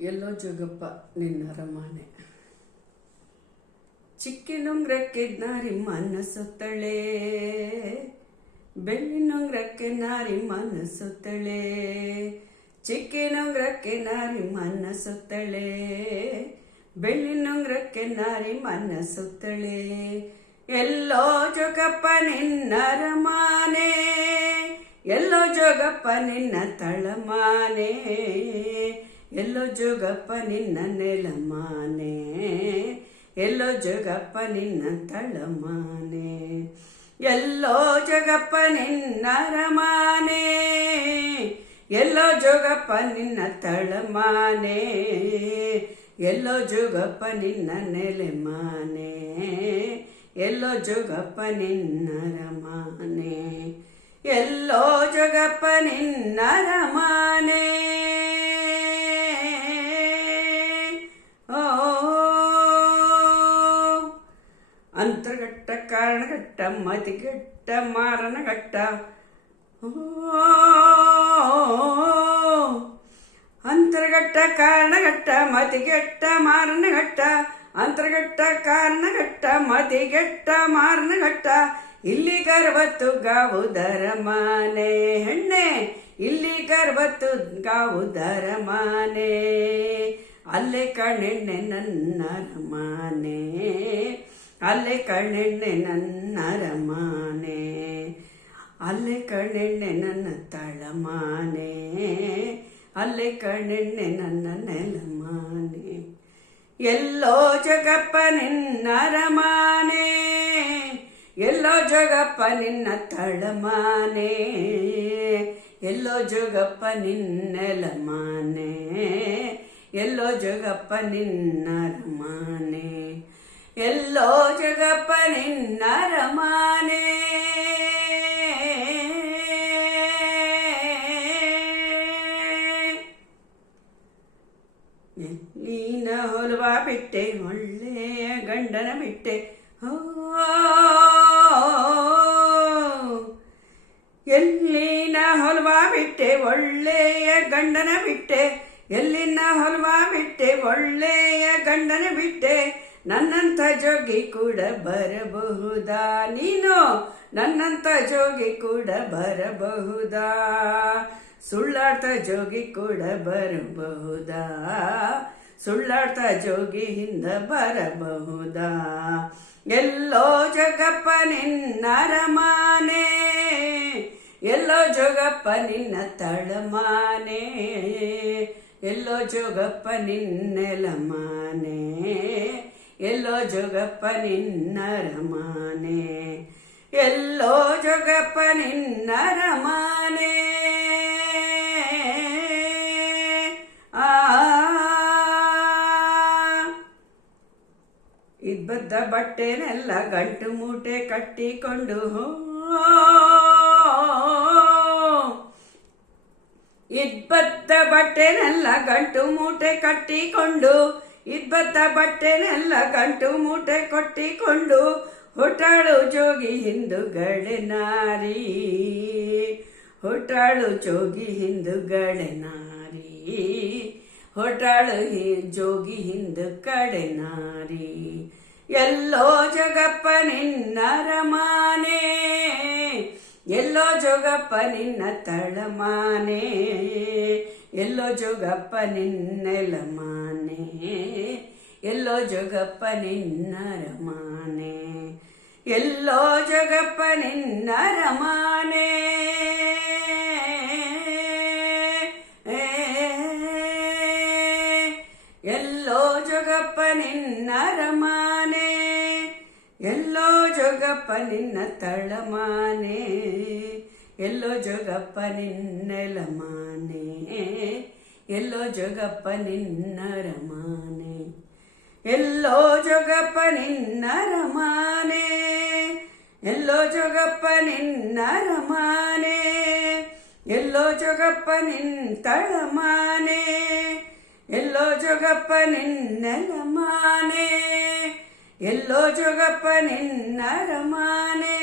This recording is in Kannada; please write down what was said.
ಎಲ್ಲೋ ಜೋಗಪ್ಪ ನಿನ್ನ ರಮಾನೆ. ಚಿಕ್ಕಿನೊಂಗ್ರಕ್ಕೆ ನಾರಿ ಮನಸುತ್ತಳೆ, ಬೆಳ್ಳಿನೊಂಗ್ರಕ್ಕೆ ನಾರಿ ಮನಸುತ್ತಳೆ. ಚಿಕ್ಕಿನೊಂಗ್ರಕ್ಕೆ ನಾರಿ ಮನಸುತ್ತಳೆ, ಬೆಳ್ಳಿನೊಂಗ್ರಕ್ಕೆ ನಾರಿ ಮನಸುತ್ತಳೆ. ಎಲ್ಲೋ ಜೋಗಪ್ಪ ನಿನ್ನ ರಮಾನೆ, ಎಲ್ಲೋ ಜೋಗಪ್ಪ ನಿನ್ನ ತಳಮಾನೆ, ಎಲ್ಲೋ ಜೋಗಪ್ಪ ನಿನ್ನ ನೆಲಮಾನೆ, ಎಲ್ಲೋ ಜೋಗಪ್ಪ ನಿನ್ನ ತಳಮಾನೆ. ಎಲ್ಲೋ ಜೋಗಪ್ಪ ನಿನ್ನ ರಮಾನೆ, ಎಲ್ಲೋ ಜೋಗಪ್ಪ ನಿನ್ನ ತಳಮಾನೆ, ಎಲ್ಲೋ ಜೋಗಪ್ಪ ನಿನ್ನ ನೆಲೆಮಾನೆ, ಎಲ್ಲೋ ಜೋಗಪ್ಪ ನಿನ್ನ ರಮಾನೆ. ಎಲ್ಲೋ ಜೋಗಪ್ಪ ನಿನ್ನ ರಮಾನೆ. ಅಂತರ್ಗಟ್ಟ ಕಾರಣಗಟ್ಟ ಮತಿಗಟ್ಟ ಮಾರನಗಟ್ಟ, ಅಂತರ್ಗಟ್ಟ ಕಾರಣಗಟ್ಟ ಮತಿಗೆಟ್ಟ ಮಾರನಗಟ್ಟ, ಅಂತರ್ಗಟ್ಟ ಕಾರಣಗಟ್ಟ ಮತಿಗೆಟ್ಟ ಮಾರನಗಟ್ಟ. ಇಲ್ಲಿ ಗರ್ವತ್ತು ಗಾವುದರ ಮಾನೆ ಹೆಣ್ಣೆ, ಇಲ್ಲಿ ಗರ್ವತ್ತು ಗಾವುದರ ಮಾನೆ. ಅಲ್ಲೇ ಕಣ್ಣೆಣ್ಣೆ ನನ್ನ ರಮಾನೆ, ಅಲ್ಲೇ ಕಣ್ಣೆಣ್ಣೆ ನನ್ನ ರಮಾನೆ, ಅಲ್ಲೇ ಕಣ್ಣೆಣ್ಣೆ ನನ್ನ ತಳಮಾನೆ, ಅಲ್ಲೇ ಕಣ್ಣೆಣ್ಣೆ ನನ್ನ ನೆಲಮಾನೆ. ಎಲ್ಲೋ ಜೋಗಪ್ಪ ನಿನ್ನ ರಮಾನೆ, ಎಲ್ಲೋ ಜೋಗಪ್ಪ ನಿನ್ನ ತಳಮಾನೆ, ಎಲ್ಲೋ ಜೋಗಪ್ಪ ನಿನ್ನೆಲಮಾನೆ, ಎಲ್ಲೋ ಜೋಗಪ್ಪ ನಿನ್ನ ರಮಾನೆ. ಎಲ್ಲೋ ಜೋಗಪ್ಪ ನಿನ್ನ ರಮಾನೆ. ಎಲ್ಲಿನ ಹೊಲವ ಬಿಟ್ಟೆ ಒಳ್ಳೆಯ ಗಂಡನ ಬಿಟ್ಟೆ, ಎಲ್ಲಿನ ಹೊಲವ ಬಿಟ್ಟೆ ಒಳ್ಳೆಯ ಗಂಡನ ಬಿಟ್ಟೆ, ಎಲ್ಲಿನ ಹೊಲವ ಬಿಟ್ಟೆ ಒಳ್ಳೆಯ ಗಂಡನ ಬಿಟ್ಟೆ. ನನ್ನಂಥ ಜೋಗಿ ಕೂಡ ಬರಬಹುದಾ ನೀನು, ನನ್ನಂಥ ಜೋಗಿ ಕೂಡ ಬರಬಹುದಾ, ಸುಳ್ಳಾಡ್ತ ಜೋಗಿ ಕೂಡ ಬರಬಹುದಾ, ಸುಳ್ಳಾಡ್ತ ಜೋಗಿ ಹಿಂದ ಬರಬಹುದಾ. ಎಲ್ಲೋ ಜೋಗಪ್ಪ ನಿನ್ನ ರಮಾನೆ, ಎಲ್ಲೋ ಜೋಗಪ್ಪ ನಿನ್ನ ತಳಮಾನೆ, ಎಲ್ಲೋ ಜೋಗಪ್ಪ ನಿನ್ನೆಲಮಾನೆ, ಎಲ್ಲೋ ಜೋಗಪ್ಪ ನಿನ್ನ ರಮಾನೆ. ಎಲ್ಲೋ ಜೋಗಪ್ಪ ನಿನ್ನ ರಮಾನೆ. ಇದ್ಬದ್ದ ಬಟ್ಟೆನೆಲ್ಲ ಗಂಟು ಮೂಟೆ ಕಟ್ಟಿಕೊಂಡು, ಇದ್ಬದ್ದ ಬಟ್ಟೆನೆಲ್ಲ ಗಂಟು ಮೂಟೆ ಕಟ್ಟಿಕೊಂಡು, ಇದ್ಬದ್ದ ಬಟ್ಟೆನೆಲ್ಲ ಗಂಟು ಮೂಟೆ ಕಟ್ಟಿಕೊಂಡು, ಹೊಟಾಳು ಜೋಗಿ ಹಿಂದುಗಡೆ ನಾರಿ, ಹೊಟಾಳು ಜೋಗಿ ಹಿಂದುಗಡೆ ನಾರಿ, ಹೊಟಾಳು ಜೋಗಿ ಹಿಂದು ಕಡೆ ನಾರಿ. ಎಲ್ಲೋ ಜೋಗಪ್ಪ ನಿನ್ನ ರಮಾನೆ, ಎಲ್ಲೋ ಜೋಗಪ್ಪ ನಿನ್ನ ತಳಮಾನೆ, ಎಲ್ಲೋ ಜೋಗಪ್ಪ ನಿನ್ನೆಲಮಾನೆ, ಎಲ್ಲೋ ಜೋಗಪ್ಪ ನಿನ್ನ ರಮಾನೆ. ಎಲ್ಲೋ ಜೋಗಪ್ಪ ನಿನ್ನ ರಮಾನೆ. ಎಲ್ಲೋ ಜೋಗಪ್ಪ ನಿನ್ನ ರಮಾನೆ, ಎಲ್ಲೋ ಜೋಗಪ್ಪ ನಿನ್ನ ತಳಮಾನೆ, ಎಲ್ಲೋ ಜೋಗಪ್ಪ ನಿನ್ನೆಲಮಾನೆ, ಎಲ್ಲೋ ಜೋಗಪ್ಪ ನಿನ್ನ ರಮಾನೆ. ಎಲ್ಲೋ ಜೋಗಪ್ಪ ನಿನ್ನ ರಮಾನೆ, ಎಲ್ಲೋ ಜೋಗಪ್ಪ ನಿನ್ನ ರಮಾನೆ, ಎಲ್ಲೋ ಜೋಗಪ್ಪ ನಿನ್ನ ತಳಮಾನೆ, ಎಲ್ಲೋ ಜೋಗಪ್ಪ ನಿನ್ನೆಲಮಾನೆ, ಎಲ್ಲೋ ಜೋಗಪ್ಪ ನಿನ್ನ ರಮಾನೆ.